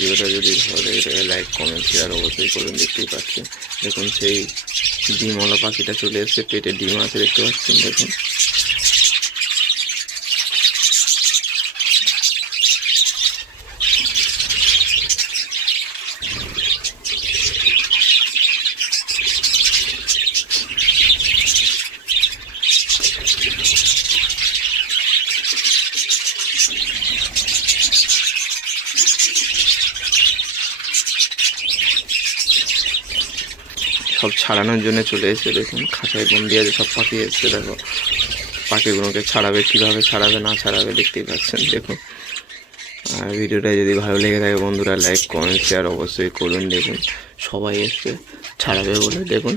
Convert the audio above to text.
ভিডিওটা যদি ভালো লেগে থাকে লাইক কমেন্ট শেয়ার অবশ্যই করুন। দেখতেই পাচ্ছেন দেখুন সেই ডিমওয়ালা পাখিটা চলে এসছে, পেটে ডিম আছে দেখতে পাচ্ছেন। দেখুন সব ছাড়ানোর জন্য চলে এসেছে। দেখুন খাঁচায় বন্দি আছে, সব পাখি এসছে। দেখো পাখিগুলোকে ছাড়াবে, কীভাবে ছাড়াবে না ছাড়াবে দেখতেই পাচ্ছেন। দেখুন আর ভিডিওটা যদি ভালো লেগে থাকে বন্ধুরা লাইক কমেন্ট শেয়ার অবশ্যই করুন। দেখুন সবাই এসছে ছাড়াবে বলে। দেখুন